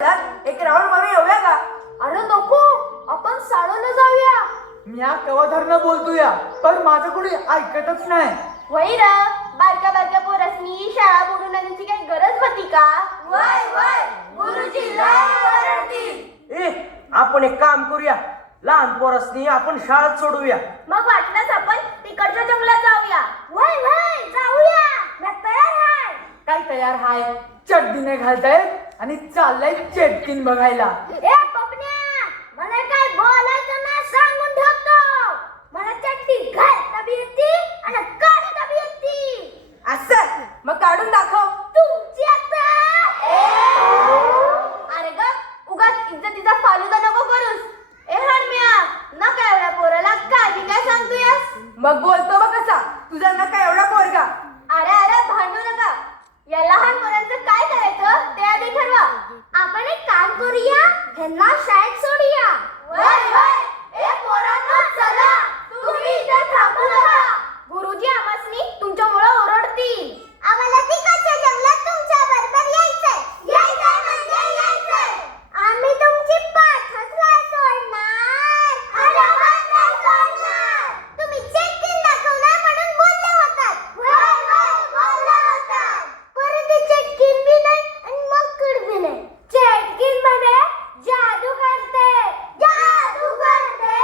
एक राऊंड मारून येऊया का? अरे नको, आपण साडोला जाऊया. मी या कवाधरनं बोलतोया, पण माझं कोणी ऐकतच नाही. वय र, बारक्या बारक्या पोरासनी शाळा बुडून आणण्याची काही गरज होती का? वय वय, गुरुजी लय ओरडतील. ए, आपण एक काम करूया, लहान पोरासनी आपण शाळेत सोडूया. मग वाटल्यास आपण तिकडच्या जंगलात जाऊया. वय वय, जाऊया. मी तयार आहे. काय तयार हाय? चड्डीने घालतायत आणि चाललंय चेटकीन बघायला. ए पपन्या, मला काय बोलायचं नाही सांगून ठेवतो. मला चट्टी घालता बी येते आणि काढता बी येते. असं मग काढून दाखव. तुमची आता अरे ग, उगाच इज्जतीचा फालुदा नको करूस. ए हरम्या, नका एवढ्या पोराला काय बी काय सांगतोयस? मग बोलतो बघ कसा, तुझा नका एवढा पोरगा. अरे अरे भांडू नका. या लहान मुलांचं काय करायचं ते आधी ठरवा. आपण एक काम करूया, ह्यांना शाळेत सोडूया. वय वय, ए पोरांनो चला, तुम्ही इथं थांबू नका. गुरुजी आम्हासनी तुमच्यामुळे ओरडतील. आम्हाला तिकडच्या जंगलात तुमच्या बरोबर यायचंय. यायचंय म्हणजे यायचंय. आम्ही तुमची पाठच नाही सोडणार. अजिबात नाही सोडणार. तुम्ही चेकिंग दाखवणार म्हणून बोलले होतात. वय वय, बोलले होतात. परत चेकिंग बी नाही आणि मक्कड बी नाही. चेकिंग मध्ये जादू करते. जादू करते.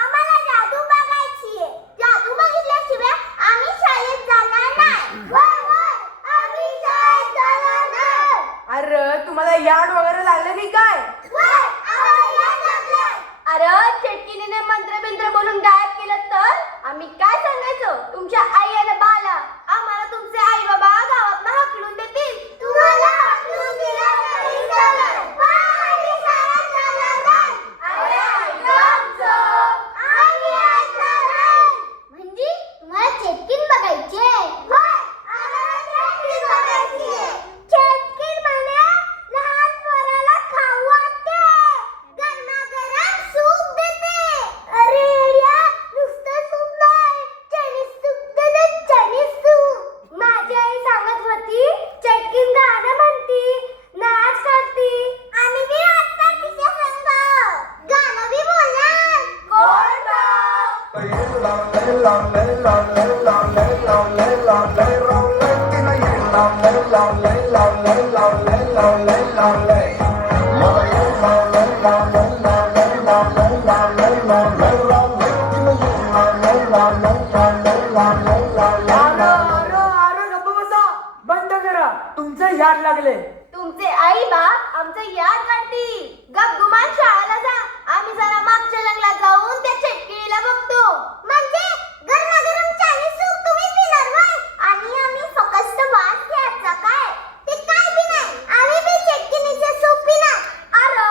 आम्हाला जादू बघायची आहे. जादू बघितल्याशिवाय आम्ही शाळेत जाणार नाही. वय वय, आम्ही शाळेत जाणार नाही. अरे तुम्हाला याड वगैरे लागलं की काय? वय, आम्हाला याद लागलंय. अरे चेटकीने मंत्र बिंत्र बोलून गायब केलं तर आम्ही काय सांगायचं? तुमच्या आई आणि बाला आम्हाला तुमचे आई बाबा गावात हाकलून देतील. तुम्हाला हाकलून दिलं तरी चालेल, पण आम्ही शाळेत जाणार नाही. अरे ऐका आमचं. आम्ही ऐकणार नाही. म्हणजे तुम्हाला चेटकीन बघायचे? होय, आम्हाला चेटकीन बघायची. चेटकीन म्हणजे लहान पोराला खाऊ वाटते. गरमागरम सूप देते. अरे या, नुसतं सूप नाही, चायनीज सूप देते. Chinese soup. माझी आई सांगत होती, चटकीन गाणं म्हणती, नाच करती. आणि मी आता तिच्या संग गाणं बी बोलणार. कोण अरे गप्प बसा, बंद करा, तुमचं याड लागले. तुमचे आई बाप आमचं याद काढतील. गपगुमान शाळेला जा. आम्ही जरा मागच्या जंगलात जाऊन त्या चटकीला बघतो. म्हणजे गरमागरम चायनीज सूप तुम्ही पिणार व्हय? आणि आम्ही फक्त वास घ्यायचा काय? ते काय बी नाही. आम्ही बी चटकीनीचे सूप पिणार. अरे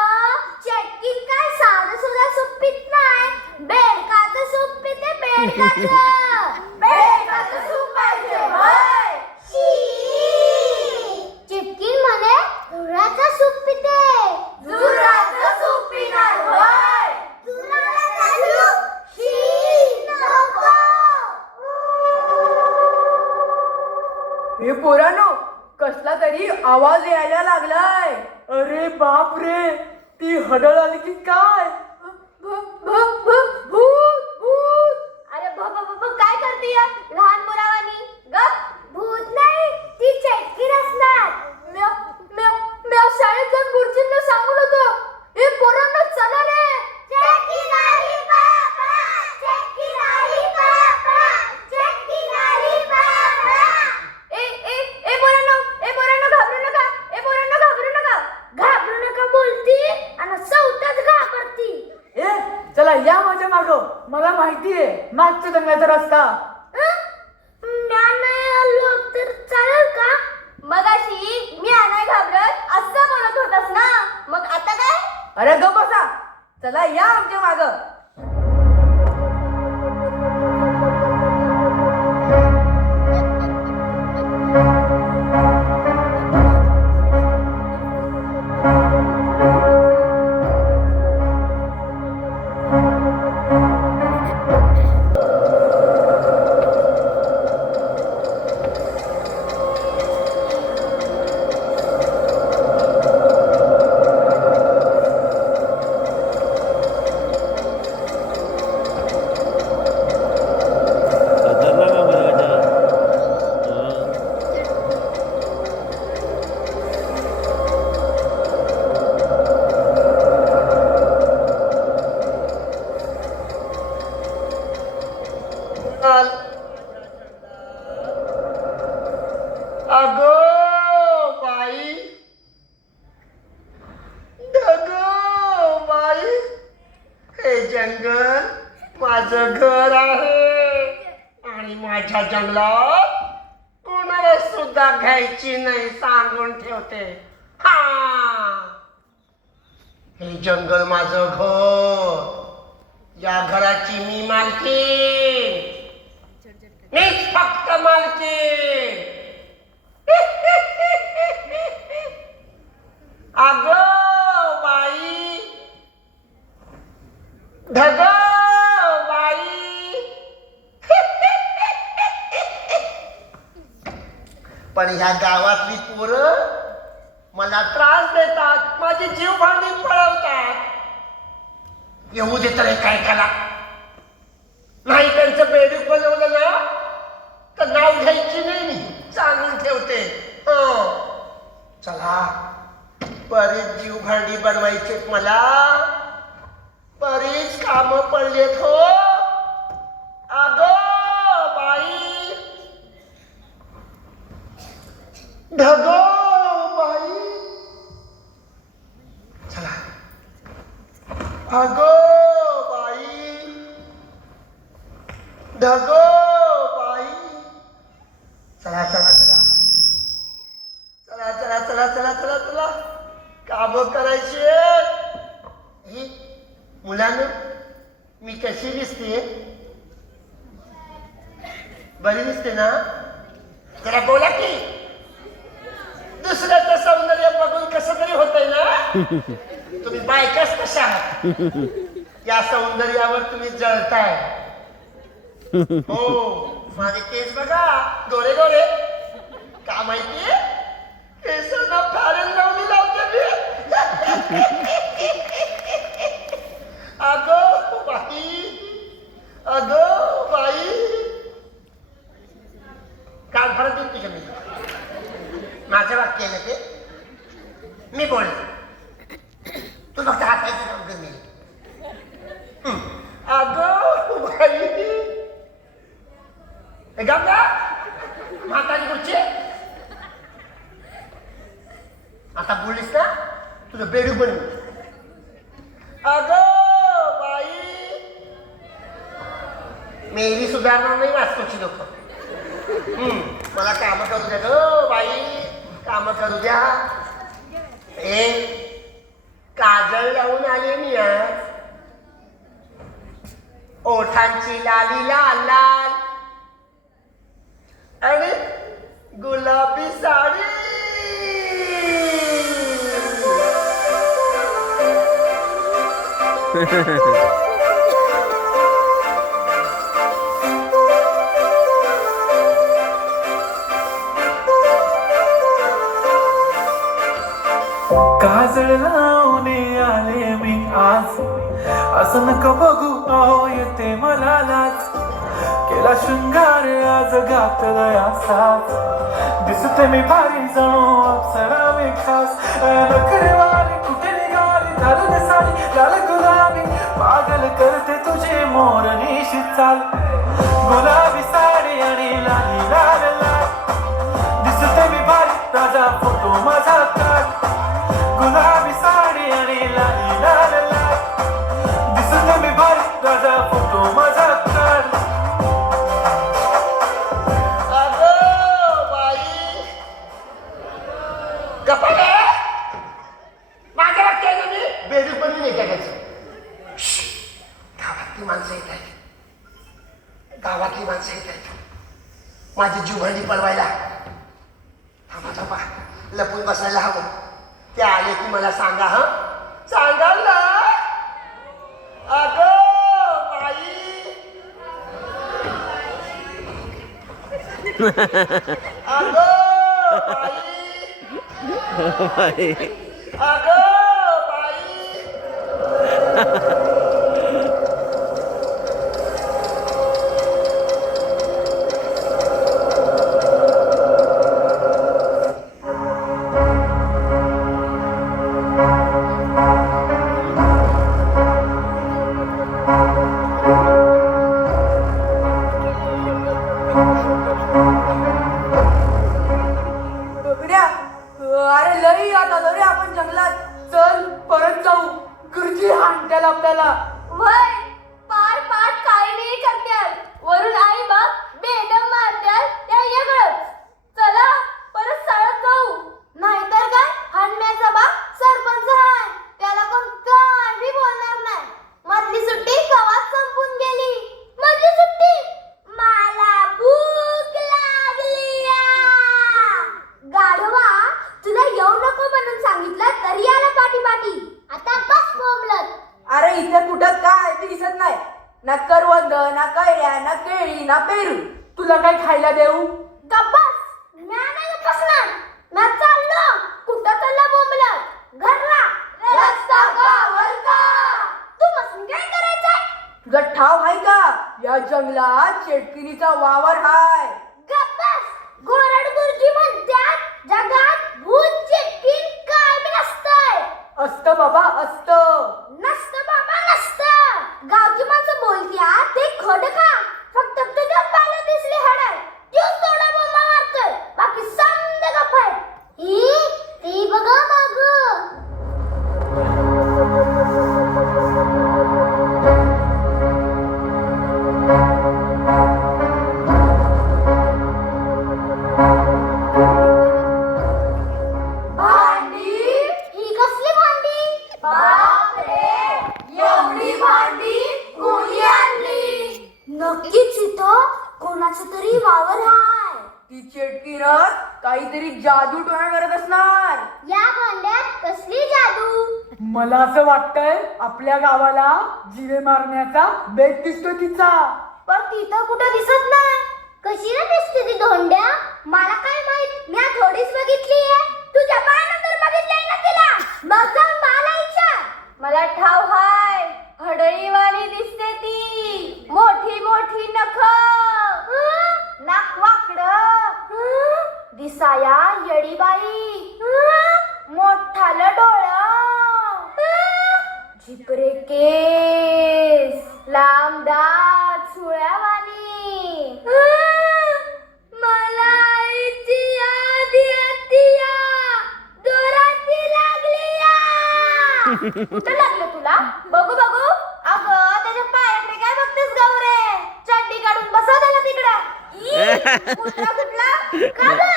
चटकीन काय साधं सुद्धा सूप पित नाही. बेडकाचं सूप पिते. बेडकाचं. बेडकाचं सूप पाहिजे होय. चिटकीन म्हणे झुराचं सूप पिते. झुराचं सूप पिणार होय. झुराचं सूप. शी, नको. हे पोरांनो, कसला तरी आवाज यायला लागलाय. अरे बाप रे, ती हडळ आली की काय? भूत भूत. अरे काय करते या लहान मुलावानी? गप. भूत नाही, ती चटकीन असणार. म्या शाळेत जाऊन गुरुजींना सांगून होतो. ए पोरांनो चला रे. चटकीन आली बाबा. चटकीन आली बाबा. चटकीन आली बाबा. ए पोरांनो घाबरू नका. ए पोरांनो घाबरू नका. घाबरू नका बोलती आणि सौताच घाबरती. ए चला या माझ्या मागं, मला माहितीये मागच्या जंगलाचा रस्ता. म्या नाही आलो तर चालेल का? मगाशी मी नाही घाबरत असं बोलत होतास ना, मग आता काय? अरे गप्प बसा, चला या आमच्या मागं. जंगल माझं घर आहे आणि माझ्या जंगलात कोणाला सुद्धा घ्यायची नाही सांगून ठेवते. हा, हे जंगल माझं घर. या घराची मी मालकी, मीच फक्त मालकी. अगं बाई, ढग बाई. पण ह्या गावातली पोरं मला त्रास देतात, माझी जीव भांडी पळवतात. येऊ दे तर काय करा, नाही त्यांचं बेडूक बनवलं ना तर नाव घ्यायची नाही, मी सांगून ठेवते. चला, बरीच जीव भांडी बनवायचे मला, बरीच काम पडलेत हो. अगं बाई, ढग बाई. चला, अगं बाई, ढग बाई. चला चला चला चला चला चला चला चला चला, काम करायची. ही मुलांना मी कशी दिसते? बरी दिसते ना? जरा बोला की. दुसऱ्याचं सौंदर्य बघून कसं तरी होतंय ना? तुम्ही बायकाच कशा आहात? या सौंदर्यावर तुम्ही जळताय. हो, माझे केस बघा, गोरे गोरे. का माहितीये? केसांना फॅरन लावली लावते मी. अगं बाई, अगं बाई. काल परत येईल तुझ्या मी. माझं वाक्य आहे ना ते, मी बोल. तू फक्त हातायचं काम कर. मी अगं बाई, गंगा म्हातारी खुर्ची. आता बोललीस ना, तुझं बेडूक बनवू. अगं बाई, मेरी सुधारणार नाही वाचतोची लोक. मला काम करू द्या ग बाई, काम करू द्या. काजळ लावून आले मी आज, ओठांची लाली लाल लाल आणि गुलाबी साडी. काजळ लावून आले मी आज, असं नका बघू अहो येते मला लाज. केला शृंगार आज घातला साज, दिसते मी भारी जणू अप्सरा मी खास. नखरेवाली कुठे निघाली घालून साडी लाल गुलाबी, पागल करते तुझे मोरनीशी चाल. गुलाबी साडी आणि लाली लाल लाल, दिसते मी भारी ताजा फोटो माझा काढ. गुलाबी साडी आणि लाली लाल लाल, दिसते मी भारी ताजा फोटो माझा काढ. गप्पा माझ्या वाटतंय ना, मी बेडूक बनवून नाही टाकायचं. गावातली माणसं येत आहेत, गावातली माणसं येत आहेत माझी जीवभांडी पळवायला. थांबा थांबा, लपून बसायला हवं. ते आले की मला सांगा. हा, सांगाल ना? अगं बाई, अगं बाई, अगं बाई. अरे लई आता रे आपण जंगलात. चल परत जाऊ, गुरुजी हाणत्याला आपल्याला. वय ना केळी ना पेरू. तुला काय खायला देऊ? गप्पस म्या नाही गप्पसणार. म्या चाललो. कुठं चालला बोंबलत? घरला. रस्ता गावावर का? तू मस्त काय करायचंय? तुला ठाव आहे का या जंगलात चेटकिनीचा वावर हाय? गप्पस गोरड गुरुजी म्हणतात जगात भूत चिटकीन काय बी नसतंय. असतं बाबा असतं. नसतं बाबा नसतं. गावची माणसं बोलत्या ते खोड का? फक्त तुझ्या पाला दिसली हडळ तूच थोडा बोंबा मारतोय. बाकी समजा गप्प आहे. ती बघा माग. भांडी ही कसली भांडी? बापरे एवढी भांडी कोणी आणली? नक्कीच इथं कोणाचं तरी वावर हाय. ती चेटकीनं काहीतरी जादू टोणा करत असणार. या भांड्यात कसली जादू? मला असं वाटतंय आपल्या गावाला जिवे मारण्याचा बेत दिसतोय तिचा. पण तिथं कुठं दिसत नाही. कशी ना दिसते ती धोंड्या? मला काय माहित. मी थोडीच बघितलीये. तुझ्या पायानंतर बघितलंय ना तिला. मग जाऊन मला विचार. मला ठाव हाय. हडळीवाणी दिसते ती. मोठी मोठी नख. नाक वाकडं. दिसाया येडीबाई. मोठाल डोळं. झिपरे केस. लांब दात सुळ्यावानी. मला आईची याद येतीया. दोराची लागलीया. कुठं लागलं तुला? बघू बघू. अगं त्याच्या पायाकडे काय बघतेस गौरे? चड्डी काढून बसव त्याला तिकडं. कुठला कुठला? का ग?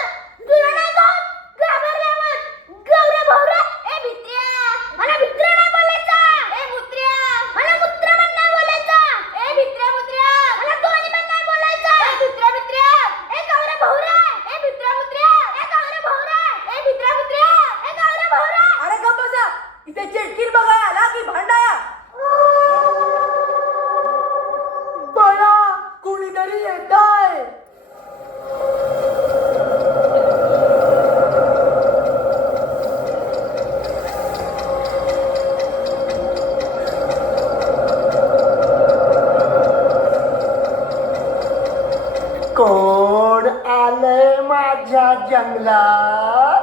तुला नाही कोण? घाबरल्यावर. गौरे भौरे. ए भित्र्या. मला भित्र्या नाही बोलायचं. ए मुत्र्या. मला मुत्र्या पण नाही बोलायचं. ए भित्र्या मुत्र्या. मला दोन्ही पण नाही बोलायचं. ए भित्र्या भित्र्या. ए गौरे भौरे. ए भित्र्या मुत्र्या. ए गौरे भौरे. ए भित्र्या मुत्र्या. ए गौरे भौरे. अरे गप्प बसा. इथे चेटकीन बघा आला की भांडाया. बळा कुणीतरी येत आहे. कोण आलंय माझ्या जंगलात?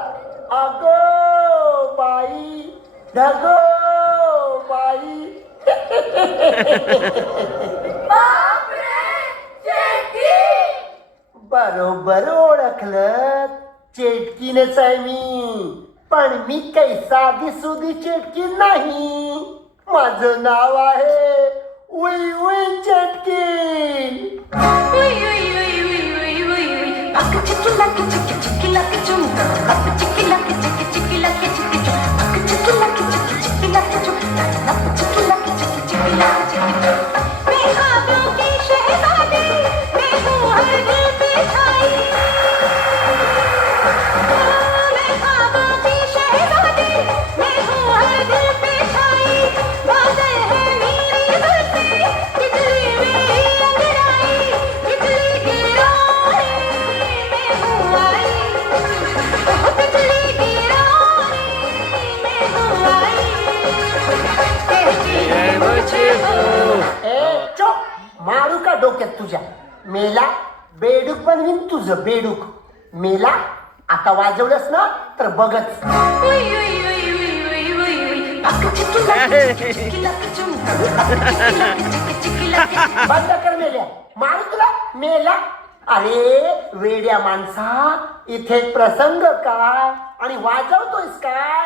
अगो बाई धगो बाई. बरोबर ओळखलं. चेटकीनच आहे मी. पण मी काही साधी सुधी चेटकीन नाही. माझं नाव आहे उई उई चेटकीन. मारू का डोक्यात तुझ्या? मेला बेडूक बनवीन तुझं बेडूक. मेला आता वाजवलंस ना तर बघच. बंद कर मेल्या. मारू तुला मेला. अरे वेड्या माणसा इथे प्रसंग काय आणि वाजवतोयस काय?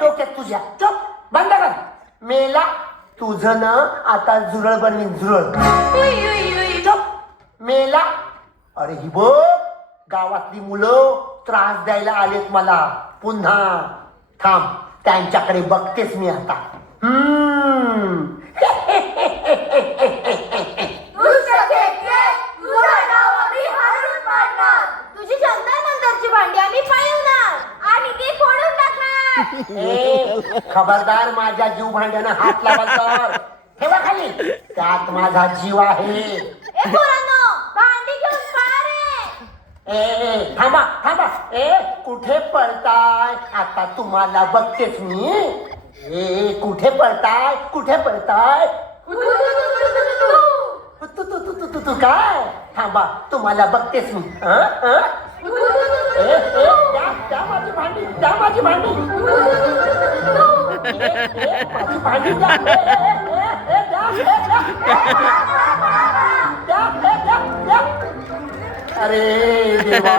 डोक्यात तुझ्या. चुप बंद कर. मेला तुझं ना आता झुरळ बनवीन झुरळ. चुप मेला. अरे ही बघ गावातली मुलं त्रास द्यायला आलेत मला पुन्हा. थांब त्यांच्याकडे बघतेस मी आता. तुझी जंगल नंतरची भांडी आम्ही पाळवणार आणि ती फोडून टाकणार. खबरदार माझ्या जीव भांड्यानं हात लावाल तर ठेवा खाली, त्यात माझा जीव आहे. ए पोरांनो, भांडी घेऊन पळा रे. ए थांबा थांबा, कुठे पळताय? आता तुम्हाला बघतेच मी. कुठे पळताय, कुठे पळताय? तू काय? थांबा, तुम्हाला बघतेच मी. द्या माझी भांडी, द्या माझी भांडी, माझी भांडी द्या. अरे देवा,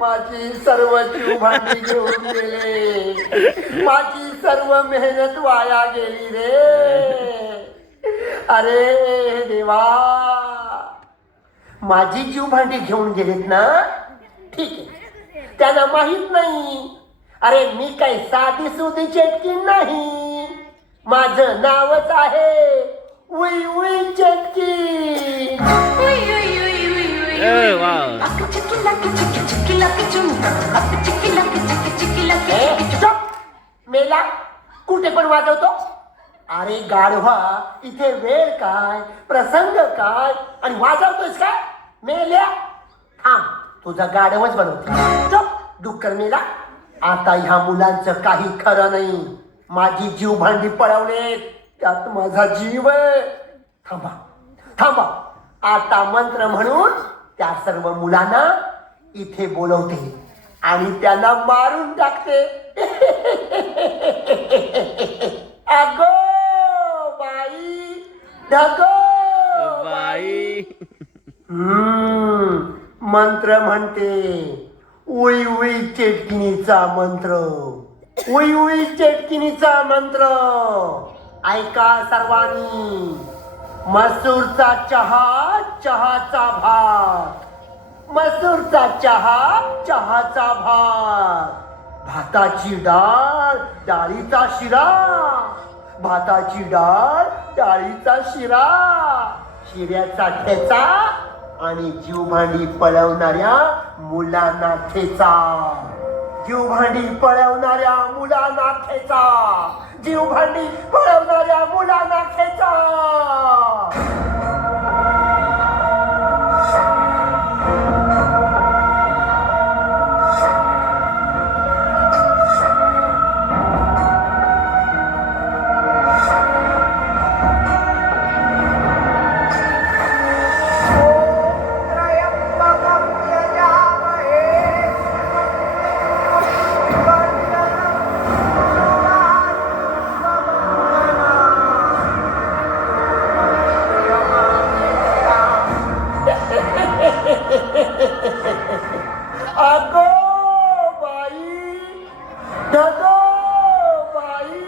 माझी सर्व जीव भांडी घेऊन गेले, माझी सर्व मेहनत वाया गेली रे. अरे देवा, माझी जीव भांडी घेऊन गेलीत ना? ठीक आहे, त्यांना माहित नाही. अरे मी काही साधी सुधी चेटकी नाही, माझं नावच आहे उई उई चेटकी. मेला कुठे पण वाजवतो? अरे गाढवा, इथे वेळ काय, प्रसंग काय, आणि वाजवतोयस काय? मेल्या, थांब, तुझा गाढवच बनवतो. डुक्कर मेला. आता ह्या मुलांचं काही खरं नाही. माझी जीव भांडी पळवले, त्यात माझा जीव आहे. थांबा थांबा, आता मंत्र म्हणून त्या सर्व मुलांना इथे बोलवते आणि त्यांना मारून टाकते. अगो बाई, ढगो बाई. मंत्र म्हणते, उई उई चेटकिनीचा मंत्र, उई उई चेटकिनीचा मंत्र. ऐका सर्वांनी. मसूरचा चहा, चहाचा भात. मसूरचा चहा, चहाचा भात. भाताची डाळ, डाळीचा शिरा. भाताची डाळ, डाळीचा शिरा. शिऱ्याचा ठेचा आणि जीव भांडी पळवणाऱ्या मुलांना ठेचा. जीव भांडी पळवणाऱ्या मुलांना ठेचा. जीव भांडी पळवणाऱ्या मुलांना ठेचा. अगो बाई, ढगो बाई.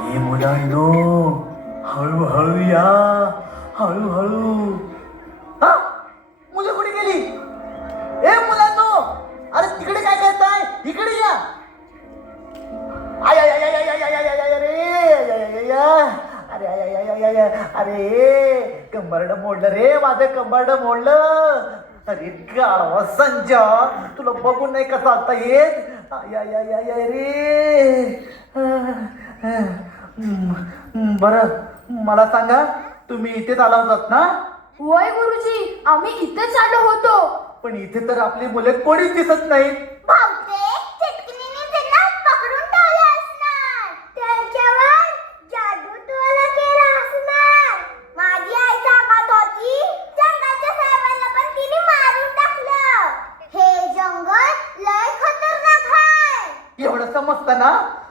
हे मुलांनो, हळूहळू या, हळूहळू. हा, मुलं कुठे गेली? ए मुलांनो, अरे तिकडे काय करताय? इकडे या. आय आय आय आय आय आय आय आय आय रे. अरे आय आय आय आय आय. अरे कंबरड मोडलं रे, माझं कंबरड मोडलं. अरे गाढवा संजय, तुला बघून नाही का चालता येत? आय आय आय आय आय रे. बरं, मला सांगा, तुम्ही इथेच आला होतात ना? होय गुरुजी, आम्ही इथेच आलो होतो. पण इथे तर आपली मुले कोणीच दिसत नाहीत. बहुतेक चिटकिनीने त्यांना पकडून ठेवलं असणार. त्यांच्यावर जादूटोना केला असणार. माझी आई सांगत होती, जंगलच्या साहेबांना पण तिने मारून टाकलं. हे जंगल लय खतरनाक आहे. एवढं समजतं ना,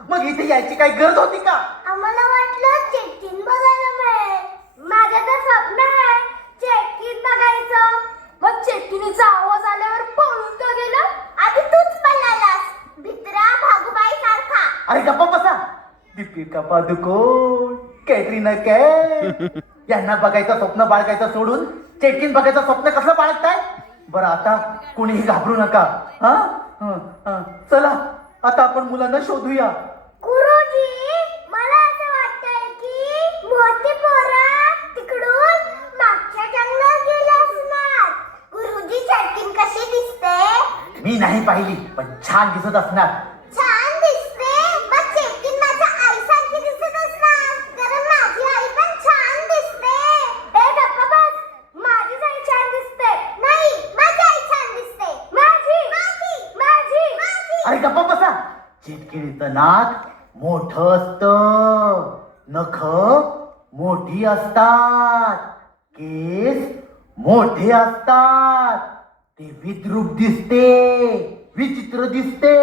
मग इथे यायची काही गरज होती का? आम्हाला वाटलं चेटकीन बघायला मिळेल. माझं तर स्वप्न आहे चेटकीन बघायचं. मग चेटकिनीचा आवाज आल्यावर पळून का गेला? आधी तूच पळालास, भित्रा भागूबाई सारखा. अरे गप्पा बसा. दीपिका पादुकोण, कॅटरीना कैफ यांना बघायचं स्वप्न बाळगायचं सोडून चेटकीन बघायचं स्वप्न कसलं बाळगताय? बरं, आता कोणीही घाबरू नका. हा, चला आता आपण मुलांना शोधूया. गुरुजी, मला असं वाटतंय की मोठी पोरं तिकडून मागच्या जंगलात गेले असणार. गुरुजी, चटकीन कशी दिसते? मी नाही पाहिली पण छान दिसत असणार. छान दिसते. मग चटकीन माझ्या आईसारखी दिसत असणार, कारण माझी आई पण छान दिसते. ए गप्पा बस. माझीच आई छान दिसते. नाही, माझी आई छान दिसते. माझी माझी माझी माझी. अरे गप्पा बसा. चिटकिणीचं नाक मोठं असतं, नख मोठी असतात, केस मोठे असतात, ते विद्रूप दिसते, विचित्र दिसते.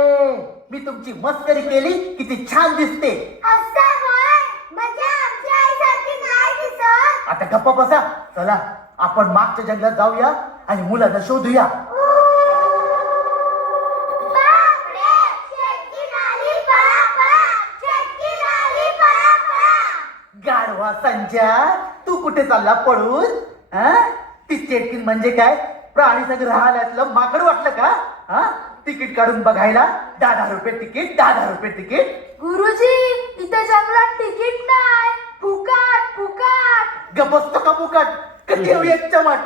मी तुमची मस्करी केली की ती छान दिसते. असं होय? म्हणजे आमची आईसारखी नाही दिसत? आता गप्पा बसा. चला आपण मागच्या जंगलात जाऊया आणि मुलांना शोधूया. बापरे, चटकीन आली बाबा, चटकीन आली बाबा. गाढवा संजय, तू कुठे चालला पळून? ती चेटकीन म्हणजे काय? प्राणी संग्रहालयातलं माकड वाटलं का? तिकीट काढून बघायला 10,000 रुपये तिकीट, 10,000 रुपये तिकीट. गुरुजी, इथे जंगलात तिकीट नाही, फुकाट फुकाट. गपसतो का मुकाट? कधी येऊ एक चमट.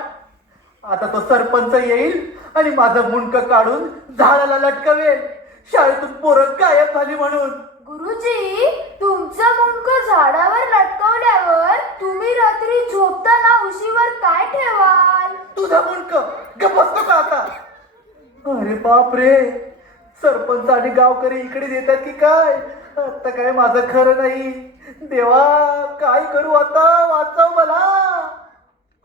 आता तो सरपंच येईल आणि माझं मुंडकं काढून झाडाला लटकवेल, शाळेतून पोरं गायब झाली म्हणून. गुरुजी, तुमचं मुंडकं झाडावर लटकवल्यावर तुम्ही रात्री झोपताना उशीवर काय ठेवाल? तुझं मुंडकं. गपसतो का आता? अरे बापरे, सरपंच आणि गावकरी इकडे येतात की काय? आता काय माझं खरं नाही. देवा, काय करू आता? वाचव मला.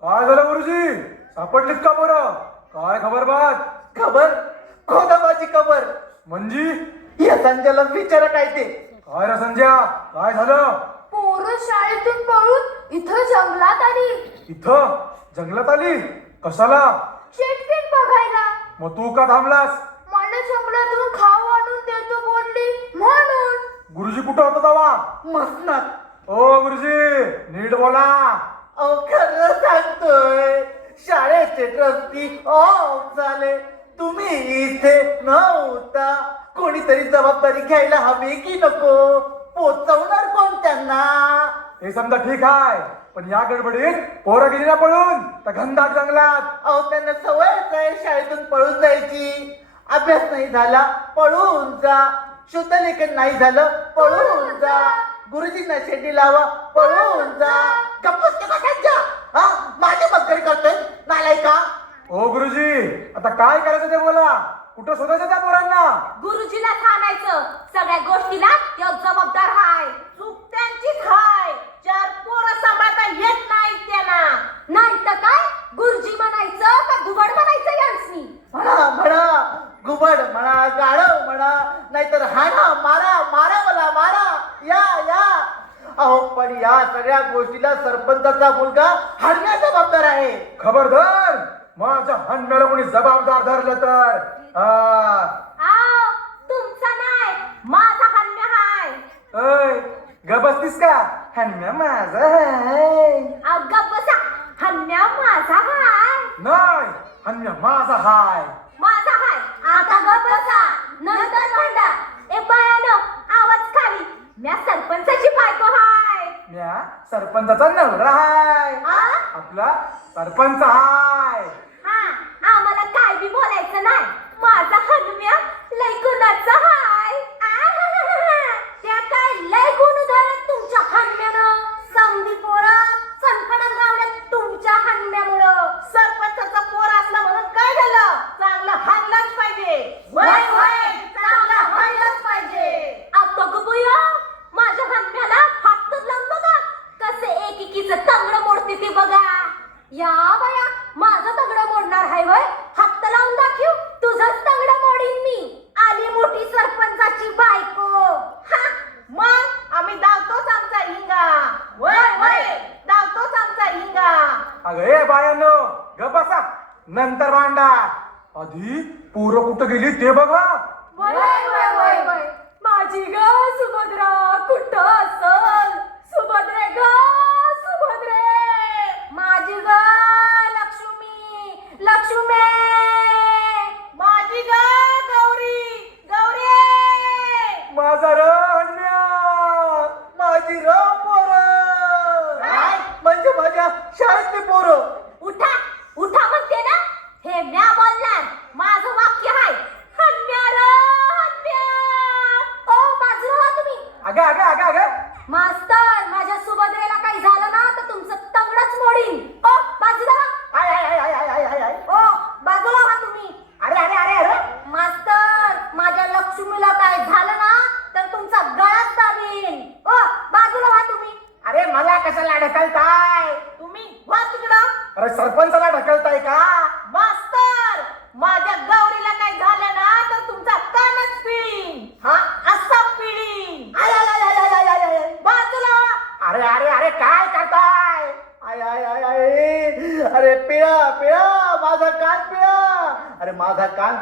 काय झालं गुरुजी? सापडलीत का बरं? काय खबर बात? खबर? खोदा माझी खबर. म्हणजे या संजयला विचारा काय ते. काय रे संजय, काय झालं? पोरं शाळेतून पळून इथं जंगलात आली. इथं जंगलात आली? कशाला? चेटकीन बघायला. मग तू का थांबलास? मला जंगलातून खाऊ आणून देतो बोलली म्हणून. गुरुजी कुठं होता तेव्हा? मसनात. ओ गुरुजी, नीट बोला. अहो खरं सांगतोय, शाळेचे ट्रस्टी ऑफ झाले, तुम्ही इथे नव्हता. कोणीतरी जबाबदारी घ्यायला हवी की नको? पोचवणार कोण त्यांना? हे समजा ठीक आहे, पण या गडबडीत पोरं गेली ना पळून त्या घनदाट जंगलात. अहो त्यांना सवयच आहे शाळेतून पळून जायची. अभ्यास नाही झाला, पळून जा. शुद्धलेखन नाही झालं, पळून जा. गुरुजींना शेंडी लावा, पळून जा. गप्पच का संजय? माझी मस्करी करतोय नालायका? ओ गुरुजी, आता काय करायचं ते बोला. कुठं शोधायचं त्या पोरांना? गुरुजीला सांगायचं, सगळ्या गोष्टीला तो जबाबदार हाय. चूक त्यांचीच हाय. 4 पोरं सांभाळता येत नाही त्यांना. नाही तर काय, गुरुजी म्हणायचं का घुबड म्हणायचं यांसनी? म्हणा म्हणा, घुबड म्हणा, गाढव म्हणा, नाहीतर हाणा, मारा, मारा मला, मारा. या या. अहो पण या सगळ्या गोष्टीला सरपंचाचा मुलगा हाडण्या जबाबदार आहे. खबरदार, माझ्या हन्म्याला कोणी जबाबदार धरलं तर. आव, तुमचा नाही, माझा हन्म्या हाय. ऐ, ग बसतीस का? हन्म्या माझा आहे. अव गप्प बसा, हन्म्या माझा हाय. नाही, हन्म्या माझा हाय. माझा हाय. आता गप्प बसा, नंतर भांडा. ए बायानो, आवाज खाली. म्या सरपंचाची बायको हाय. म्या सरपंचाचा नवरा हाय. आ? आपला सरपंच हाय. हा, आम्हाला काय बी बोलायचं नाही. माझा हनुम्या लय गुणाचा हाय. त्या काय लय गुण धरत तुमच्या हनुम्यानं. समधी पोरं संकटात गावल्यात तुमच्या हनुम्यामुळं. सरपंचाचा पोर असला म्हणून काय झालं? चांगलं हाणलंच पाहिजे. वय वय, चांगलं हाणलंच पाहिजे. आता गबुया, माझ्या हनुम्याला हात लावून बघा, कसे एकेकीचं तंगड मोडते ते बघा. या बाया, माझं तंगड मोडणार हाय वय? हात लावून दाखव, तुझंच तंगड मोडीन मी. आली मोठी सरपंचाची बायको. हा, मग आम्ही दावतोच आमचा हिंगा. वय वय, दावतोच आमचा हिंगा. अगं ए बायानो, ग बसा, नंतर भांडा. आधी पोरं कुठं गेली ते बघा. वय वय वय वय, माझी ग सुभद्रा कुठं असल? सुभद्रे ग सुभद्रे. माझी ग लक्ष्मी, लक्ष्मी. माझी ग गौरी, गौरी. माझा र हन्म्या.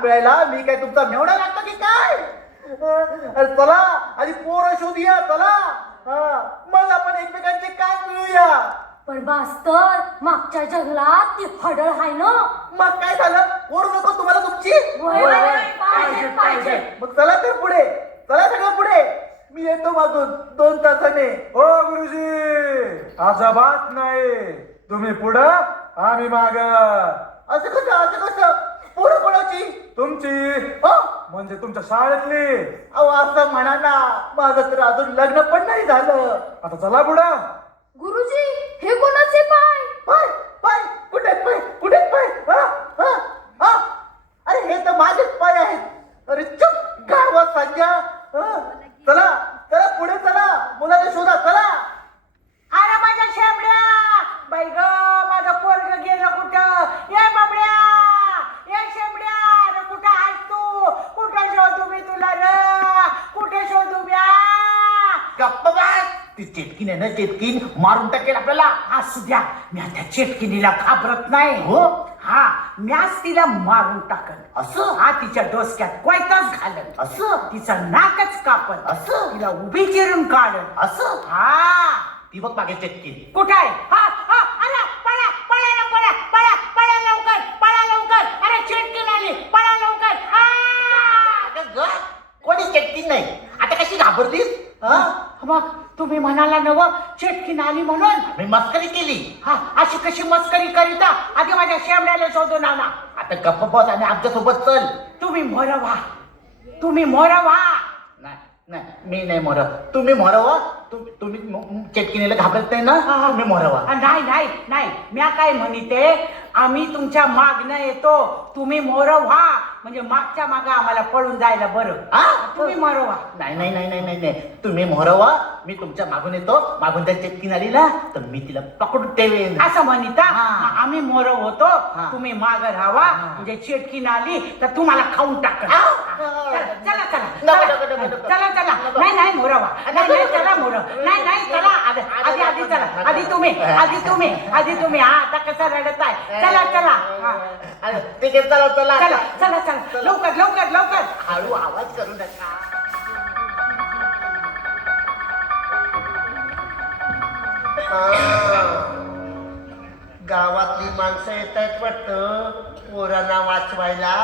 पिळायला मी काय तुमचा मेवणा लागतो की काय? अरे चला आधी पोरं शोधूया चला. मग आपण एकमेकांचे कान पिळूया. पण मास्तर मागच्या जंगलात ती हडळ हाय ना. मग काय झालं? पोर नको तुम्हाला तुमची? पाहिजे पाहिजे. मग चला तर पुढे, चला सगळं पुढे. मी येतो मागून 2 तासाने. हो गुरुजी, अजाबात नाही. तुम्ही पुढं, आम्ही माग. असं कसं पोरं कोणाची? तुमची, हो म्हणजे तुमच्या शाळेतली. अहो असं म्हणा ना, माझं तर अजून लग्न पण नाही झालं. आता चला पुढं. गुरुजी हे कोणाचे पाय? पाय पाय कुठे पाय कुठे पाय? अरे हे तर माझेच पाय आहेत. अरे चुप गाढवा संजय. चला चला पुढे चला, मुलाला शोधा चला. अरे माझ्या शेंबड्या, बाई ग माझं पोरग गेलं कुठं? ये बाबड्या, ये शेंबड्या, अरे कुठं आहेस तू? कुठं शोधू मी तुला रे? कुठे शोधू म्या? गप्प बस. ती चेटकीन आहे ना, चेटकीन मारून टाकेल आपल्याला. असू द्या, मी त्या चेटकिनीला घाबरत नाही. हो हा, म्याच तिला मारून टाकल. असं हा, तिच्या डोसक्यात कोयताच घालल. असं तिचं नाकच कापल. असं? तिला उभी चिरून काढल. असं हा, ती बघ मागे चेटकीन. कुठं आहे? हा हा, आला, पळा पळा ना, पळा पळा पळा लवकर, पळा लवकर. अरे चेटकीन आली, पळा लवकर. कोणी चेटकीन नाही. आता कशी घाबरलीस? मग तुम्ही म्हणाला नव चेटकीन आली म्हणून? मी मस्करी केली. हा, अशी कशी मस्करी करीता? आधी माझ्या शेंबड्याला शोधून आणा. आता गप्प बस आणि आमच्या सोबत चल. तुम्ही मोर व्हा, तुम्ही मोर व्हा. नाही नाही, मी नाही मोर. तुम्ही मोर व्हा. तुम्ही चेटकिनीला घाबरत नाही ना, तुम्ही मोर व्हा. नाही नाही नाही, म्या काय म्हणते, आम्ही तुमच्या मागणं येतो, तुम्ही मोर व्हा. म्हणजे मागच्या माग आम्हाला पळून जायला बरं. तुम्ही मोर व्हा. नाही नाही नाही नाही नाही नाही, तुम्ही मोर व्हा. मी तुमच्या मागून येतो. मागून त्या चेटकीन आली ना, तर मी तिला पकडून ठेवेन. असं म्हणता? हा. आम्ही मोर होतो, हा. तुम्ही माग राहावा. म्हणजे चेटकीन आली तर तुम्हाला खाऊन टाक. चला चला नको, नको, नको, नको. चला चला. नाही नाही मोरवा, नाही नाही चला मोर. नाही नाही चला, आधी आधी चला. आधी तुम्ही. हा, आता कसं रडत आहे? चला चला. हा. ठीक आहे चला चला चला चला चला, लवकर लवकर लवकर. हळू आवाज करू नका. गावातली माणसं येत आहेत वाटतं पोरांना वाचवायला.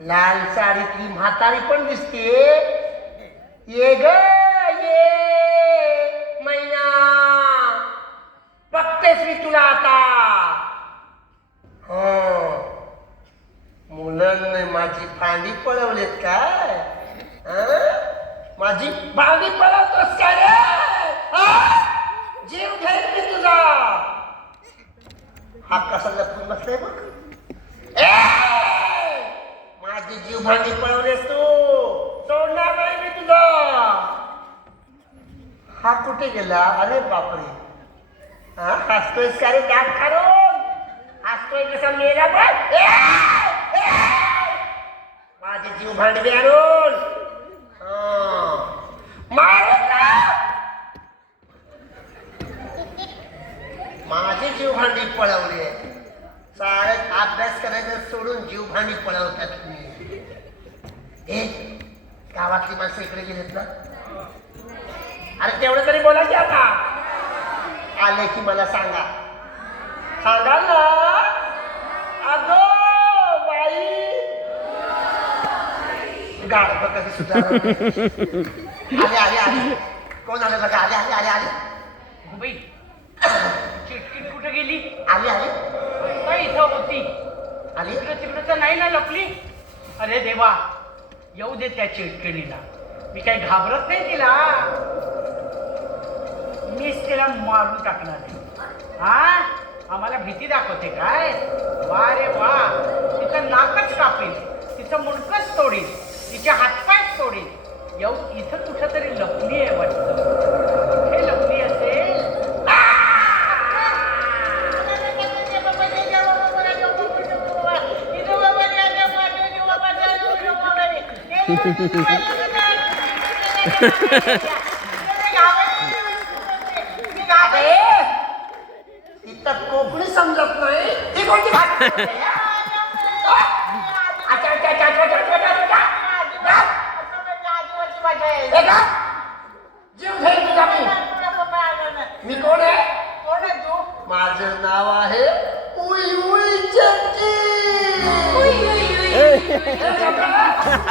लाल साडीतली म्हातारी पण दिसते. ये ग ये मैना, बघतेस मी तुला आता. मुलांनी माझी भांडी पळवलेत काय? माझी भांडी पळवतोस काय रे? जीव घेईल मी तुझा. हा कसा लपून बसलाय बघ. माझी जीव भांडी पळवलेस तू, सोडणार नाही मी तुझा. हा कुठे गेला? अरे बापरे, हसतोय का रे? दात काढून हसतोय कसा मेला पण. माझी जीव भांडवी आणून मारून ना. माझी जीव भांडी पळवली. शाळेत अभ्यास करायचं सोडून जीव भांडी पळवतात तुम्ही. गावातली माणसं इकडे गेलेत ना. अरे तेवढं तरी बोला की आता. आले की मला सांगा. सांगाल ना? अगो बाई, गाड कधी सुद्धा आले आले आले. कोण आले बघा? आले आले आले आले. बाई, चिटकीन कुठे गेली? आले आले काय इथं होती? आली. इकडं तिकडं तर नाही ना लपली? अरे देवा, येऊ दे त्या चिटकिणीला. मी काही घाबरत नाही तिला. मीच तिला मारून टाकणार आहे. हा, आम्हाला भीती दाखवते काय? वा रे वा, तिचं नाकच कापेल, तिचं मुंडकच तोडील, तिचे हातपायच तोडील. येऊ इथं कुठं तरी लपली आहे वाटतं. हे लपली असेल. तिथं कोकणी समजत नाही. ती कोणती भाषा?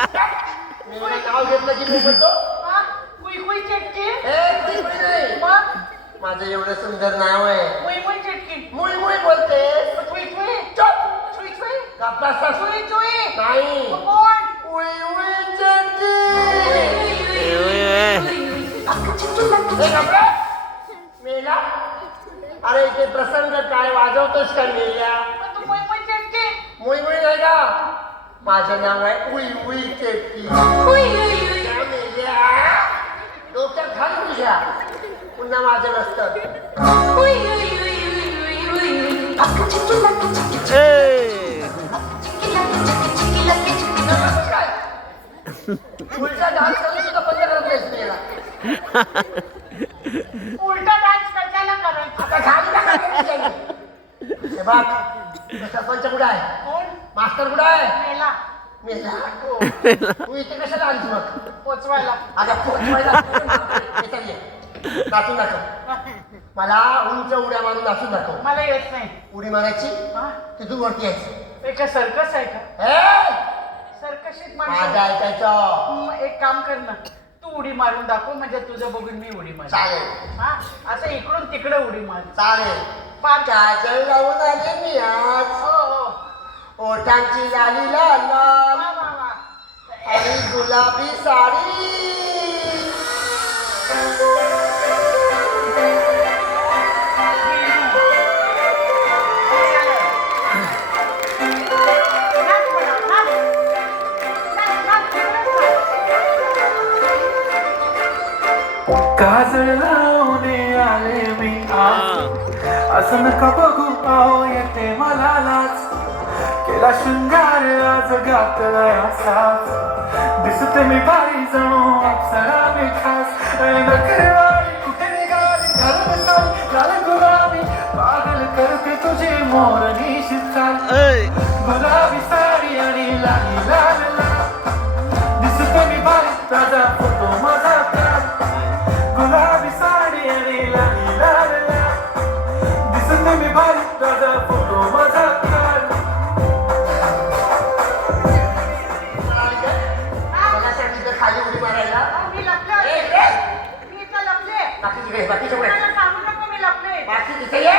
नाव घेतलं की मी बोलतो हा? कुई कुई चटकी कुणी नाही. मग माझं एवढं सुंदर नाव आहे. मुई मुई चटकी मुई मुई बोलते. चुई चुई चुप. चुई चुई गप्पा चुई चुई नाही. मग कोण उई उई चटकी. हे गप्पा. मेला. अरे इथे प्रसंग काय वाजवतोस का मेल्या? मग तू मुई मुई चटकी मुई मुई नाही का? माझं नाव आहे उई उई चटकी. काय मेल्या? डोक्यात घाल तुझ्या. पुन्हा माझं नसतं. काय? उलटा डान्स करून सुद्धा बंद करत नाहीस मी याला. उलटा डान्स कशाला करायचा आता घालू नका त्याच्याने. हे बघ, तो सरपंच कुठं आहे? कोण मास्तर कुठं आहे? मेला मेला. तू इथे कशाला आलीस मग? पोचवायला आता पोचवायला येतात ये. नाचून दाखव. मला उंच उड्या मारून नाचून दाखव. मला येत नाही उडी मारायची हा? तिथून वरती यायचं. एक सर्कस आहे का हे! सर्कशीत माझं माणसं ऐकायचं. मग एक काम कर ना तू उडी मारून दाखव म्हणजे तुझं बघून मी उडी मार चालेल हा असं इकडून तिकडे उडी मार चालेल. पार काजळ लावून आले मी आज. हो हो ओठांची लाली लाल वा वा वा आणि गुलाबी साडी. काजळ लावणे आले मी आज असं नका बघू अहो येते मला लाज केला शृंगार आज घातला असाच दिसते मी भारी जणू अप्सरा मी खास नखरेवाली कुठे निघाली घालून साल लाल गुलाबी पागल करते तुझे मोर निशित चाल गुलाबी साडी आणि लाली लाल लाल दिसते मी भारी ताजा फोटो माझा गुलाबी साडी आणि लाली लाल लाल दिसते मी भारी ताजा फोटो माझा मला सांगितलं खाली उडी मारायला. मी लपले ए, ए! मी इथं लपले बाकी तिकडे बाकीचे कुठे? मला सांगू नको मी लपले बाकी तिथे ये.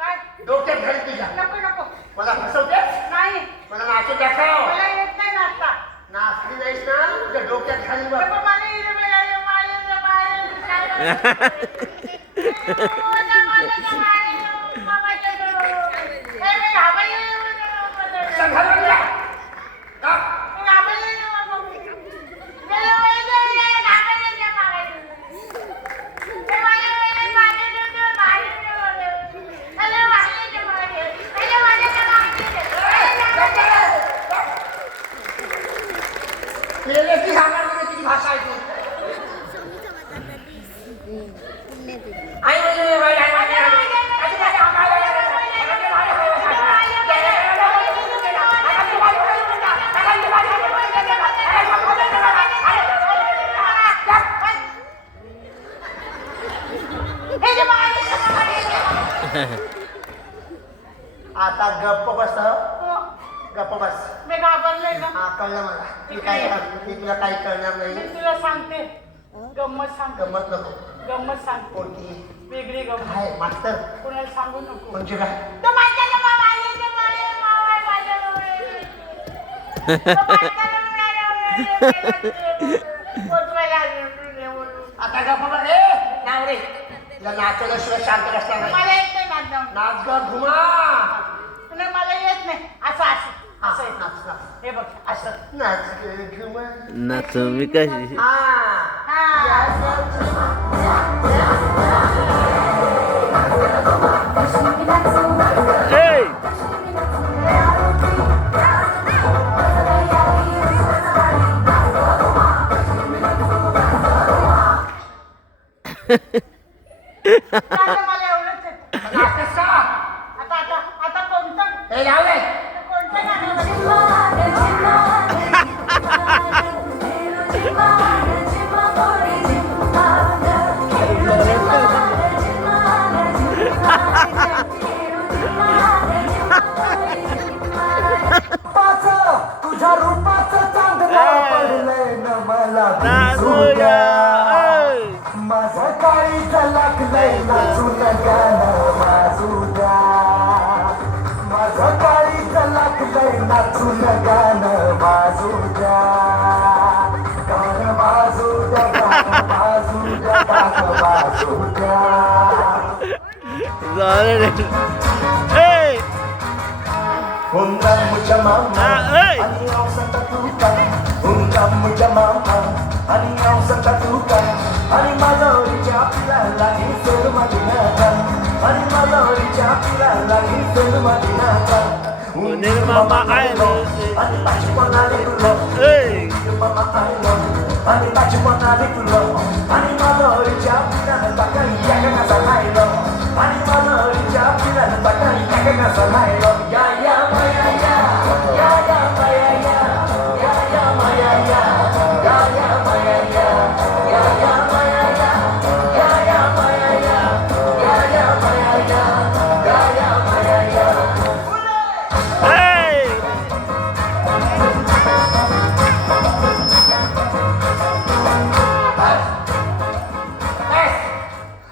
काय डोक्यात घाल तुझ्या. नको नको मला फसवतेस? नाही मला नाचून दाखव. मला येत नाही नाचता नाचली नाहीस ना तुझ्या डोक्यात खाली बघ. नको मला इथे मिळालं, मला घालूया. का? मेल्याची सांगणार तुझी भाषा ऐकून. आई म्हणजे बाई, आई म्हणजे आता गप्प बस. गप्प बस. मी घाबरले का हा कळलं मला. मी तुला काही कळणार मी नाही. तुला सांगते गंमत सांगते गमत नको. गंमत सांगते कोणती? वेगळी गंमत काय मास्तर कोणाला सांगू नको म्हणजे काय? तो माझ्या मावा आहे, तो माझ्या मावा आहे, माझ्या मावा आहे. तो माझ्या मावा आहे. पोचवायला आले म्हणून. आता गप्प बस. ए नाव रे तुला नाचल्याशिवाय शांत बसणार नाही. मला येत नाही नाचणं. नाच ग घुमा. तुला मला येत नाही असं असं हा, असं येतं. नाच नाच हे बघ असं नाच ग घुमा. नाच मी कशी हा आता मला एवढंच येतं. नाचतेस का? आता आता आता कोणतं हे लाव रे. कोणतं गाणं तुझ्या रूपाचं चांदणं पडलंय न मला नाचू भिजू द्या. द्या. माझं काळीच लागलंय नाचून गाणं वाजू द्या. माझं काळीच लागलंय नाचून गाणं वाजू द्या. गाणं वाजू द्या, गाणं वाजू द्या, गाणं वाजू द्या. झालं रे. ए, हुंडा मुझ्या मामा ए. आणि औसंता तुका. हुंडा मुझ्या मामा आणि औसंता तुका. आणि माझा ओरीच्या पिलाला ही सोड माझी नाका. आणि माझा ओरीच्या पिलाला ही सोड माझी नाका. उंदीर मामा आयलो. आणि पाची पणाले तुला. ए, मामा आयलो आणि पाची पणाले तुला. आणि माझा ओरीच्या पिलाला ताका या कसा नायलो. आणि माझा ओरीच्या पिलाला ताका या कसा नायलो. या या माया या या या माया या या या माया या या या माया या या या माया या या या माया या या या माया या या या माया या. ए.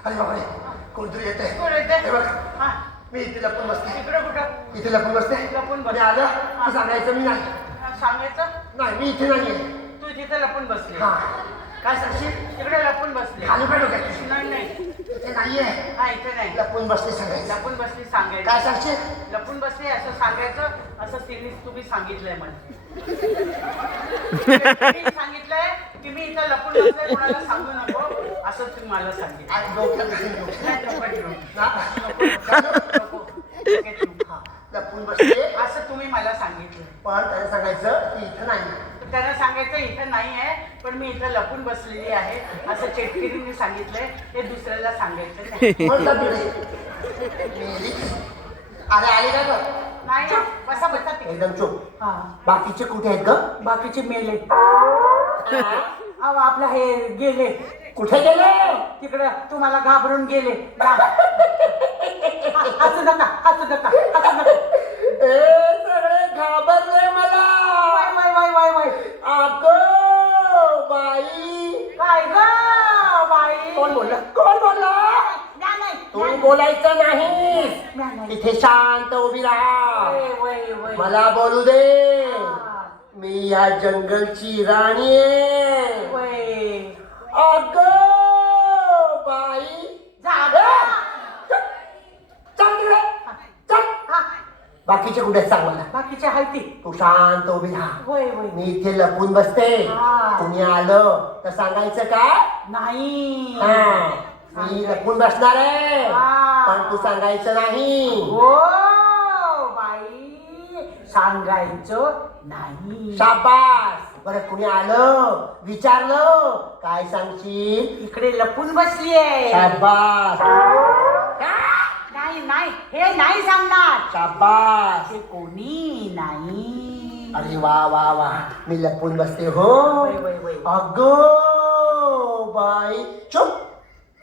अरे बापरे कोणतरी येते कोण येते? हे बघ हा, मी इथे लपून बसते इकडं कुठं इथे लपून बसते लपून बस. आणि आलं की सांगायचं मी नाही सांगायचं नाही मी इथे नाहीये तू तिथे लपून बसली हा काय सांगशील तिकडे लपून बसली खाली पण डोक्यात नाही नाही इथे नाहीये हा इथे नाही लपून बसते सांगायचं लपून बसली सांगायचं काय सांगशील लपून बसली असं सांगायचं असं तिने तुम्ही सांगितलंय मला तिने सांगितलंय की मी इथं लपून बसले कोणाला सांगू नको असं तुम्ही मला सांगितलं आणि डोक्यात घालीन डोक्यात. नाही, नको ठेवू. ना? नको. डोक्यात ठेवू. हा, लपून बसते असं तुम्ही मला सांगितलं पण त्याला सांगायचं की इथं नाही त्यांना सांगायचं इथं नाही आहे पण मी इथं लपून बसलेली आहे असं चेटकिरीने सांगितलंय ते दुसऱ्याला सांगायचं नाही. म्हणतात मेली. अरे आली का ग नाही ना, बसा बसा तिकडे. एकदम चुप हा बाकीचे कुठे आहेत ग बाकीचे मेले अहो आपला हे गेले कुठे गेले तिकडे तुम्हाला घाबरून गेले हसू नका हसू नका हसू नका ए सगळे घाबरले मला Y Y Y Y Y अगं बाई काय ग बाई कोण बोलला कोण बोलला नाही, नाही, तू नाही. बोलायचं नाही नाही, नाही. इथे शांत उभी राहा वय, वय, वय. मला बोलू दे हा, मी या जंगलची राणी आहे वय. अगं बाई जागा. चल तिकडे चल हा, बाकीचे कुठे आहेत सांग मला बाकीचे आहे ती तू शांत उभी राहा वय वय मी इथे लपून बसते हा. तुम्ही आलं तर सांगायचं काय नाही हा मी लपून बसणार आहे हा. पण तू सांगायचं नाही हो बाई सांगायचं नाही शाबास बरं कुणी आलं विचारलं काय सांगशील इकडे लपून बसलीये शाबास नाही नाही हे नाही सांगणार शाबास ते कोणी नाही अरे वा वा वा मी लपून बसते हो वय, वय, वय. अगं बाई चुप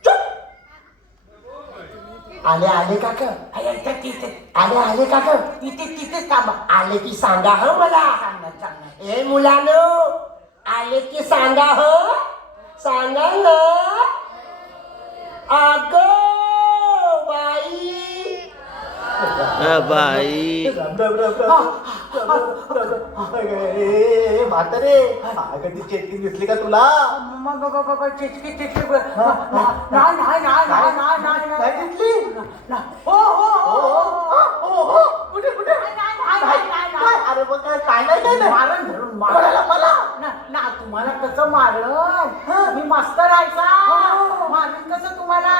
चुप आले आले काका आले आले काका तिथे तिथेच थांबा आले की सांगा ह मला सांगणार सांगणार ए मुलानो आले की सांगा ह सांगा ना अगं बाई बाई म्हातारे कधी चेटकी दिसली का तुला मग चिचकी चिचकी नाही नाही नाही नाही नाही नाही नाही दिसली हो हो हो कुठे कुठे नाही अरे मग काय नाही मारण धरून कोणाला? मला? ना तुम्हाला कसं मारण मी मास्तर आहे का मारण कसं तुम्हाला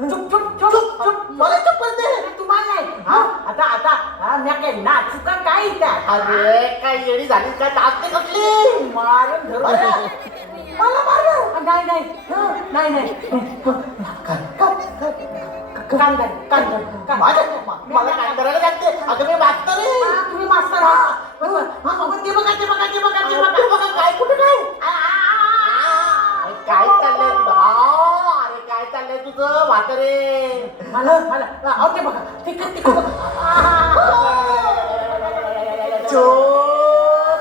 चुप चुप चुप चुप मला चुप करते तुम्हाला नाही हा आता आता मी काय नाचू का काय इथं अरे काय येडी झाली काय टाकते कसली मारण धरून मला मारलं नाही नाही नाही नाही कांदा कांदा मला काय करायला लागते अगं मी मास्तर आहे तुम्ही मास्तर आहात ते बघा ते बघा ते बघा ते बघा काय कुठे काय चाललंय अरे काय चाललंय तुझं म्हातारे मला मला ते बघा तिकट तिकट चोप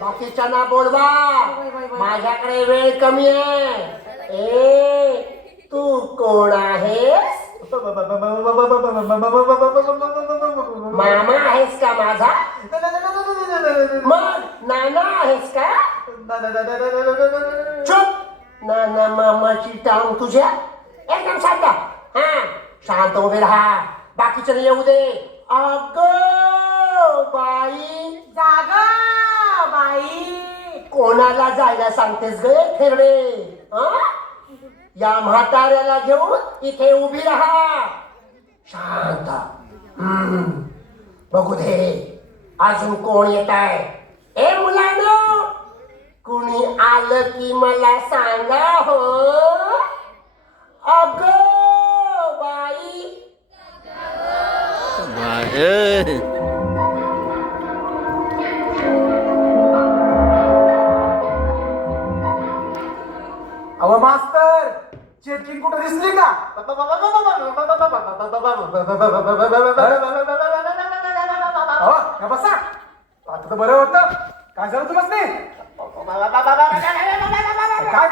बाकीच्यांना बोलवा, माझ्याकडे वेळ कमी आहे. तू कोण आहेस? मामा आहेस का माझा? मग नाना आहेस का? चुप. नाना मामाची टांग तुझ्या एकदम शांत. हा, शांत उभे राहा, बाकीचं येऊ दे. अग बाई, जागा बाई. कोणाला जायला सांगतेस ग थेरडे? या म्हाताऱ्याला घेऊन इथे उभी राहा, शांत. बघू दे अजून कोण येत आहे. ए मुलांनो, कुणी आलं की मला सांगा हो. अग बाई. अहो मास्तर, चेटकिन कुठं दिसली का? अहो, या बसा. आता तर बरं होतं. काय झालं तुलाच नाही? काय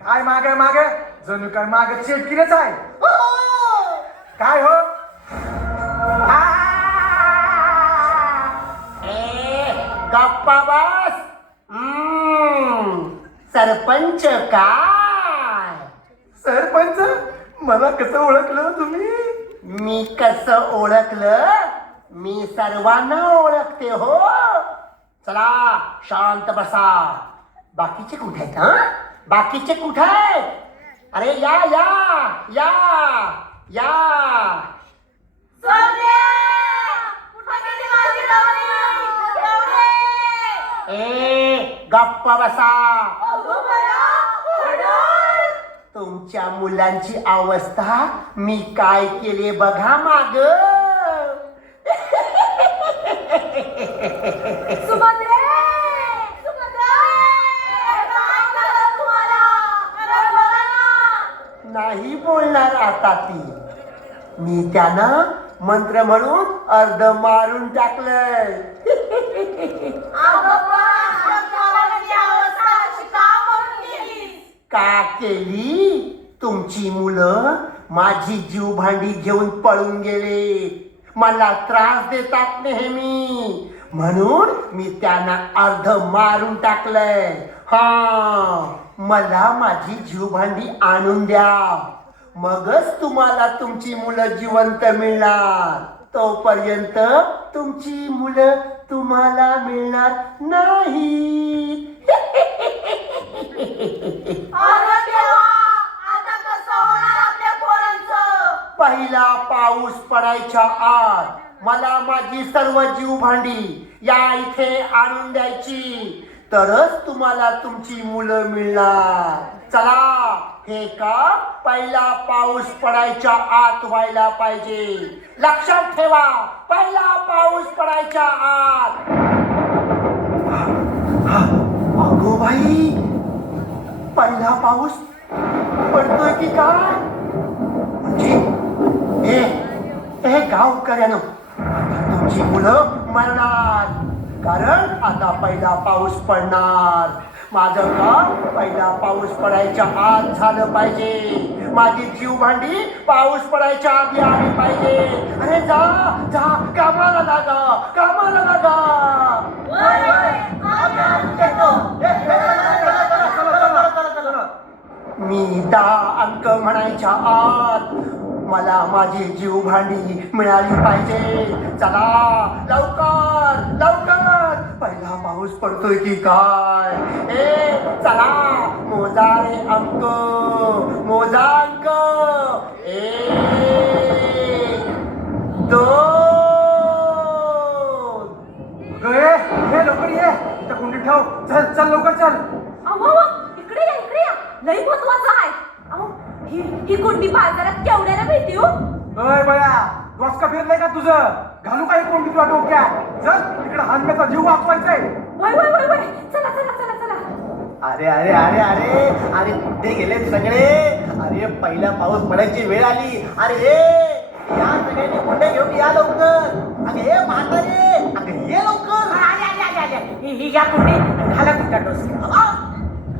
काय मागे मागे जणू काय मागे चेटकीनच आहे. काय हो? गप्पा बस. सरपंच काय? सरपंच? मला कसं ओळखलं तुम्ही? मी कसं ओळखलं? मी सर्वांना ओळखते हो. चला शांत बसा. बाकीचे कुठे आहेत? बाकीचे कुठे आहेत? अरे या या या या. गप्पा बसा. तुमच्या मुलांची अवस्था मी काय केले बघा माग. सुभद्रे, सुभद्रा, काय झालं तुम्हाला? अरे बोला ना. नाही बोलणार आता ती. मी त्यांना मंत्र म्हणून अर्ध मारून टाकलंय. का केली? तुमची मुलं माझी जीव भांडी घेऊन पळून गेले, मला त्रास देतात नेहमी, म्हणून मी त्यांना अर्ध मारून टाकलंय. हा, मला माझी जीव भांडी आणून द्या, मगच तुम्हाला तुमची मुलं जिवंत मिळणार. तोपर्यंत तुमची मुलं तुम्हाला मिळणार नाही. पहिला पाऊस पडायच्या आत मला माझी सर्व जीव भांडी या इथे आणून द्यायची, तरच तुम्हाला तुमची मुलं मिळणार. चला, हे काम पहिला पाऊस पडायच्या आत व्हायला पाहिजे. लक्षात ठेवा, पहिला पाऊस पडायच्या आत. अगो बाई, पहिला पाऊस पडतोय की काय? म्हणजे हे गावकऱ्यानं तुमची मुलं मरणार, कारण आता पहिला पाऊस पडणार. माझं काम पहिला पाऊस पडायच्या आत झालं पाहिजे. माझी जीव भांडी पाऊस पडायच्या आधी आली पाहिजे. अरे जा जा, कामाला लागा, कामाला लागा. मी 10 अंक म्हणायच्या आत मला माझी जीव भांडी मिळाली पाहिजे. चला लवकर लवकर, पहिला पाऊस पडतोय की काय? चला, मोजा रे अंक, मोजा अंक. 1 2. हे लवकर ये, त्या कुंडीत ठेव. चल चल लवकर चल. इकडे या, इकडे या, लई महत्वाचं आहे. अहो, ही कुंडी बाजारात केवढ्याला मिळते हो? अय बया, डोसका फिरलाय का तुझं? घालू काही कोंडी तुला डोक्यात? चल तिकडे हानम्याचा जीव वाचवायचाय. वय वय वय वय, चला चला चला चला. अरे अरे अरे अरे अरे कुठे गेले सगळे? अरे पहिला पाऊस पडायची वेळ आली. अरे या सगळ्यांनी कुठे घेऊन या लवकर. अगे म्हातारे, अगे ये लवकर. ही घ्या कुठे घाला तुमच्या डोसक्यात.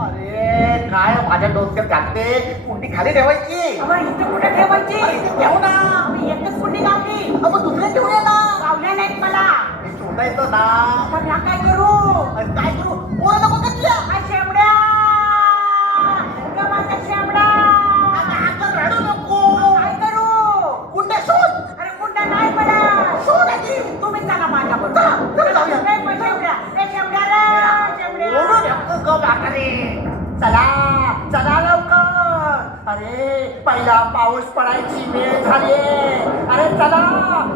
अरे काय माझ्या डोक्यात घालते? कुंडी खाली ठेवायची. इथे कुठे ठेवायची? ठेवू ना. एकच कुठे गावली. आपण दुसऱ्या ठेवूया ना. गावल्या नाहीत मला. मी शोधायचं ना. आता म्या काय करू? अरे काय करू? पोरं नको का तुझ्या? आ, शेंबड्या गव्हाचा शेंबडा. आता रडू नको. काय करू? कुंड्या शोध. अरे कुंडा नाही मला. शोध आधी. तुम्ही चला माझ्याबरोबर. चला जाऊया. ओरडू नको ग म्हातारे. चला चला लवकर. अरे पहिला पाऊस पडायची वेळ झाली. अरे चला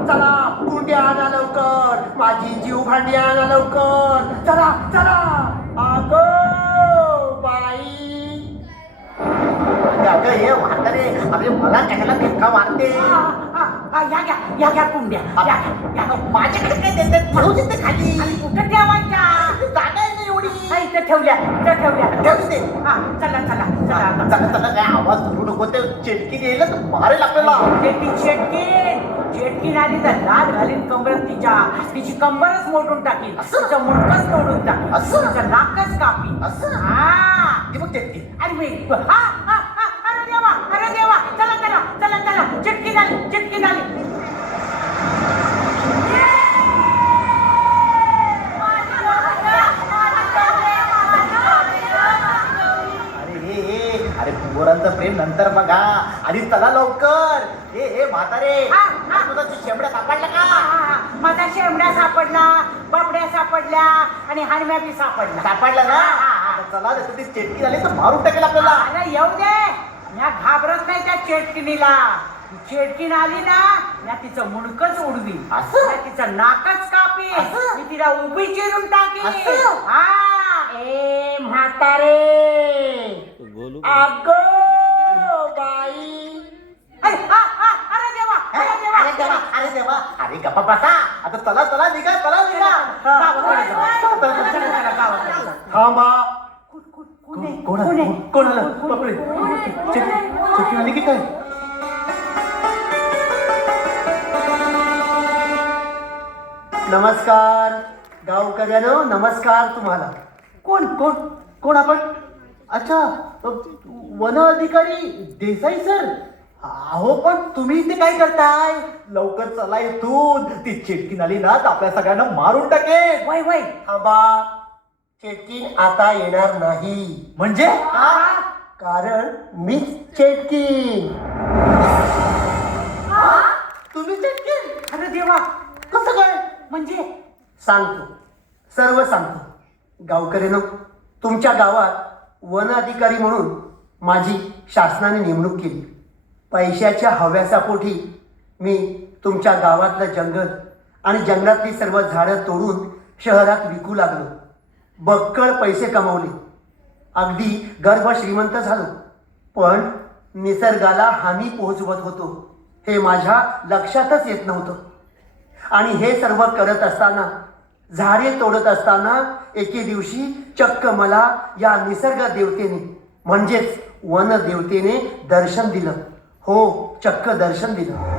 चला कुंड्या आणा लवकर. माझी जीव भांडी आणा लवकर. चला चला. अगो बाई. अगं हे म्हातारे, अरे मला कशाला धक्का मारते? या घ्या कुंड्या. या घ्या. माझ्याकडे काय देतात? ठेवू तिथे खाली. कुठं ठेवायच्या? जागा आहे ना एवढी. इथं ठेवल्या. ठेवू दे. हा चला चला चला आता. चला चला काय आवाज करू नको. ते चेटकी यायला तर मारेल आपल्याला. चेटकीन आली तर लाद घालीन कमरात तिची कंबरच मोडून टाकीन. तिचं मुंडकच तोडून टाकीन. असं? तिचं नाकच कापीन. असं? हा. ती बघ चेटकी. अरे मी अरे देवा चला चिटकी झाली. अरे पोरांचं प्रेम नंतर बघा. आधी चला लवकर. हे म्हातारे, तुझा शेंबड्या सापडला का? माझा शेंबड्या सापडला, बाबड्या सापडल्या आणि हानम्या बी सापडला. सापडला ना? आता चला रे, तुझी चेटकी झाली तर मारून टाकेल आपल्याला. अरे येऊ दे. म्या घाबरत नाही त्या चेटकिनीला. चेटकीन आली ना, म्या तिचं मुंडकच उडवी. असं? म्या तिचं नाकच कापी. असं? मी तिला उभी चिरून टाकी. असं? हा. ए म्हातारे. बोलू अगो बाई. अरे देवा. अरे देवा. अरे गप्पा बसा. आता चला निघा. गावाकडे जाऊ. चला, गावाकडे जाऊ. थांबा. कोण आलं? बापरे. चेटकी आली की काय? नमस्कार गावकऱ्यानो. नमस्कार तुम्हाला. कोण आपण? अच्छा, वन अधिकारी देसाई सर. अहो पण तुम्ही इथे काय करताय? लवकर चला इथून. ती चेटकी आली ना तर आपल्या सगळ्यांना मारून टाकेल. वय थांबा. चेटकीन आता येणार नाही. म्हणजे कारण मीच चेटकीन. तुम्ही चेटकी? अरे देवा. कसं काय? म्हणजे सांगतो, सर्व सांगतो. गावकऱ्यांनो, तुमच्या गावात वन अधिकारी म्हणून माझी शासनाने नेमणूक केली. पैशाच्या हव्यासापोटी मी तुमच्या गावातलं जंगल आणि जंगलातली सर्व झाडं तोडून शहरात विकू लागलो. बक्कळ पैसे कमावले. अगदी गर्भ श्रीमंत झालो. पण निसर्गाला हानी पोहोचवत होतो हे माझ्या लक्षातच येत नव्हतं. आणि हे सर्व करत असताना, झाडे तोडत असताना एके दिवशी चक्क मला या निसर्ग देवतेने म्हणजेच वन देवतेने दर्शन दिलं. हो, चक्क दर्शन दिलं.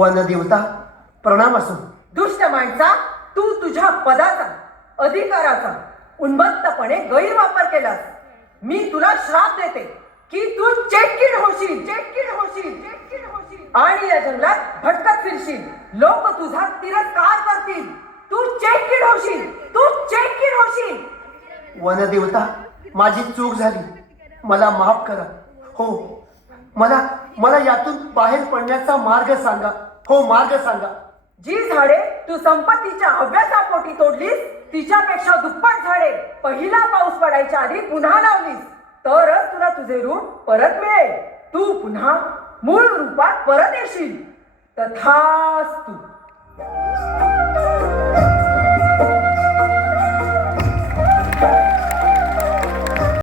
वनदेवता प्रणाम असो. दुष्ट माणसा, तू तुझ्या पदाचा अधिकाराचा उन्मत्तपणे गैरवापर केलास. मी तुला श्राप देते की तू चेटकीड होशील, चेटकीड होशील, चेटकीड होशील आणि या जंगलात भटकत फिरशील. लोक तुझा तिरस्कार करतील. तू चेटकीड होशील, तू चेटकीड होशील. वनदेवता, माझी चूक झाली, मला माफ करा. हो, मला यातून बाहेर पडण्याचा मार्ग सांगा. हो, मार्ग सांगा. जी झाडे तू संपत्तीच्या अभ्यासापोटी तोडलीस, तिच्यापेक्षा दुप्पट झाडे पहिला पाऊस पडायच्या आधी पुन्हा लावलीस, तरच तुला तुझे रूप परत मिळेल. तू पुन्हा मूळ रूपात परत येशील. तथास्तु.